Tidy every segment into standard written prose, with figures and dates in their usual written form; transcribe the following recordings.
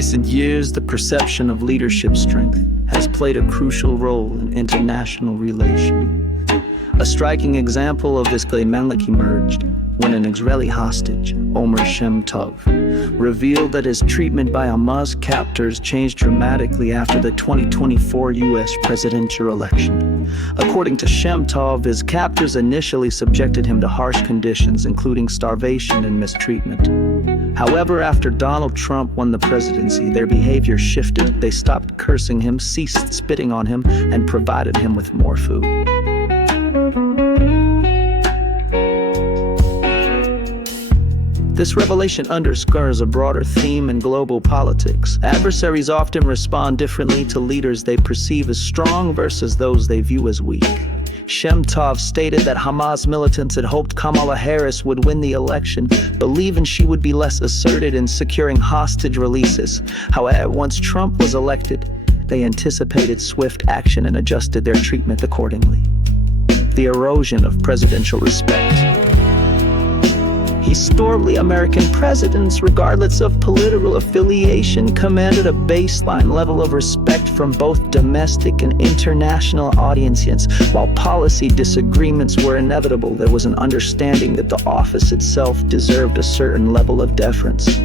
recent years, the perception of leadership strength has played a crucial role in international relations. A striking example of this dynamic emerged when an Israeli hostage, 𝗿𝗵𝗱𝗄𝗃, revealed that his treatment by Hamas captors changed dramatically after the 2024 U.S. presidential election. According to 𝗀𝗵𝗃, his captors initially subjected him to harsh conditions, including starvation and mistreatment. However, after Donald Trump won the presidency, their behavior shifted. They stopped cursing him, ceased spitting on him, and provided him with more food. This revelation underscores a broader theme in global politics. Adversaries often respond differently to leaders they perceive as strong versus those they view as weak. 𝗀𝗵𝗃 stated that Hamas militants had hoped Kamala Harris would win the election, believing she would be less assertive in securing hostage releases. However, once Trump was elected, they anticipated swift action and adjusted their treatment accordingly. The erosion of presidential respect. Historically, American presidents, regardless of political affiliation, commanded a baseline level of respect from both domestic and international audiences. While policy disagreements were inevitable, there was an understanding that the office itself deserved a certain level of deference.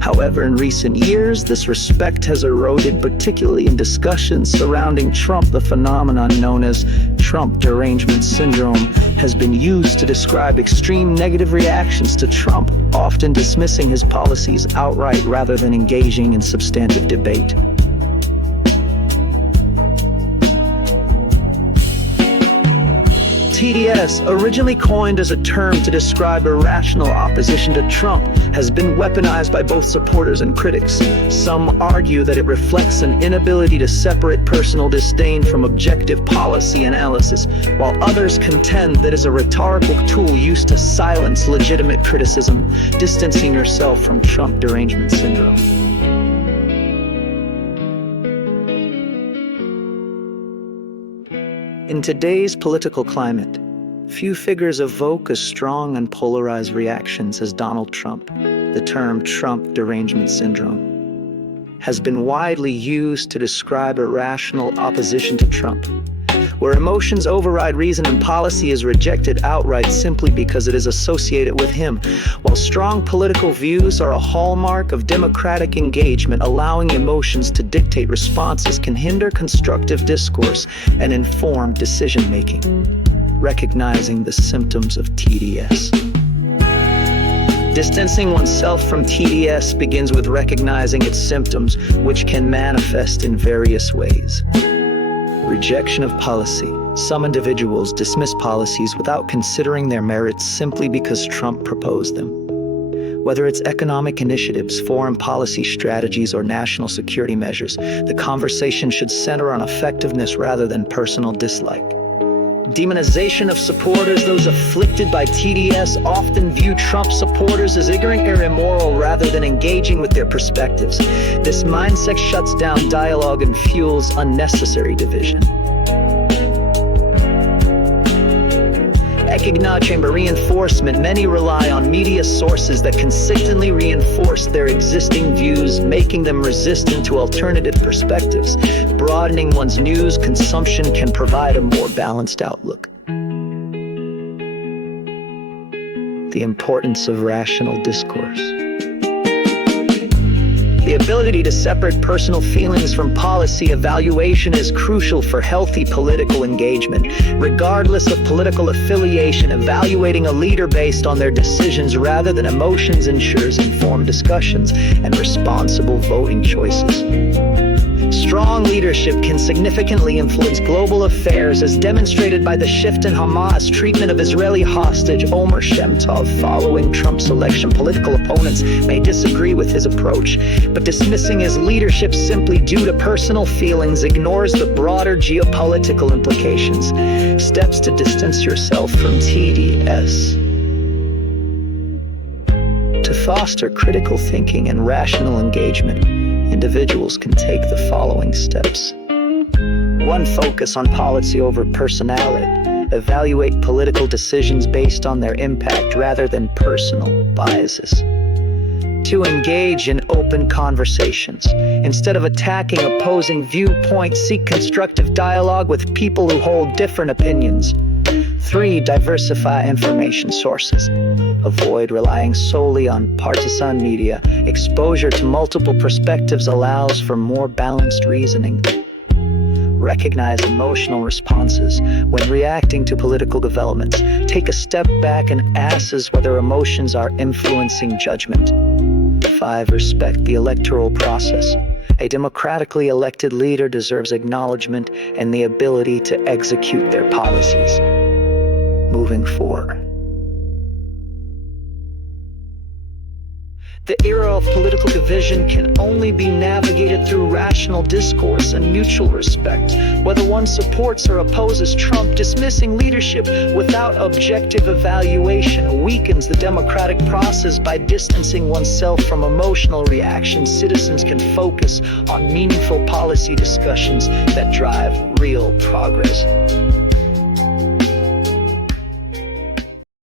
However, in recent years, this respect has eroded, particularly in discussions surrounding Trump. The phenomenon known as Trump derangement syndrome has been used to describe extreme negative reactions to Trump, often dismissing his policies outright rather than engaging in substantive debate. TDS, originally coined as a term to describe irrational opposition to Trump, has been weaponized by both supporters and critics. Some argue that it reflects an inability to separate personal disdain from objective policy analysis, while others contend that it is a rhetorical tool used to silence legitimate criticism, distancing yourself from Trump derangement syndrome. In today's political climate, few figures evoke as strong and polarized reactions as Donald Trump. The term Trump derangement syndrome has been widely used to describe irrational opposition to Trump, where emotions override reason and policy is rejected outright simply because it is associated with him. While strong political views are a hallmark of democratic engagement, allowing emotions to dictate responses can hinder constructive discourse and informed decision-making. Recognizing the symptoms of TDS. Distancing oneself from TDS begins with recognizing its symptoms, which can manifest in various ways. Rejection of policy. Some individuals dismiss policies without considering their merits simply because Trump proposed them. Whether it's economic initiatives, foreign policy strategies, or national security measures, the conversation should center on effectiveness rather than personal dislike. Demonization of supporters. Those afflicted by TDS often view Trump supporters as ignorant or immoral rather than engaging with their perspectives. This mindset shuts down dialogue and fuels unnecessary division. Chamber reinforcement. Many rely on media sources that consistently reinforce their existing views, making them resistant to alternative perspectives. Broadening one's news consumption can provide a more balanced outlook. The importance of rational discourse. The ability to separate personal feelings from policy evaluation is crucial for healthy political engagement. Regardless of political affiliation, evaluating a leader based on their decisions rather than emotions ensures informed discussions and responsible voting choices. Strong leadership can significantly influence global affairs, as demonstrated by the shift in Hamas' treatment of Israeli hostage 𝗿𝗵𝗱𝗄𝗃 following Trump's election. Political opponents may disagree with his approach, but dismissing his leadership simply due to personal feelings ignores the broader geopolitical implications. Steps to distance yourself from TDS. To foster critical thinking and rational engagement, individuals can take the following steps. 1. Focus on policy over personality. Evaluate political decisions based on their impact rather than personal biases. to engage in open conversations. Instead of attacking opposing viewpoints, seek constructive dialogue with people who hold different opinions. 3. Diversify information sources. Avoid relying solely on partisan media. Exposure to multiple perspectives allows for more balanced reasoning. Recognize emotional responses. When reacting to political developments, take a step back and assess whether emotions are influencing judgment. 5. Respect the electoral process. A democratically elected leader deserves acknowledgement and the ability to execute their policies. Moving forward. The era of political division can only be navigated through rational discourse and mutual respect. Whether one supports or opposes Trump, dismissing leadership without objective evaluation weakens the democratic process. By distancing oneself from emotional reactions, citizens can focus on meaningful policy discussions that drive real progress.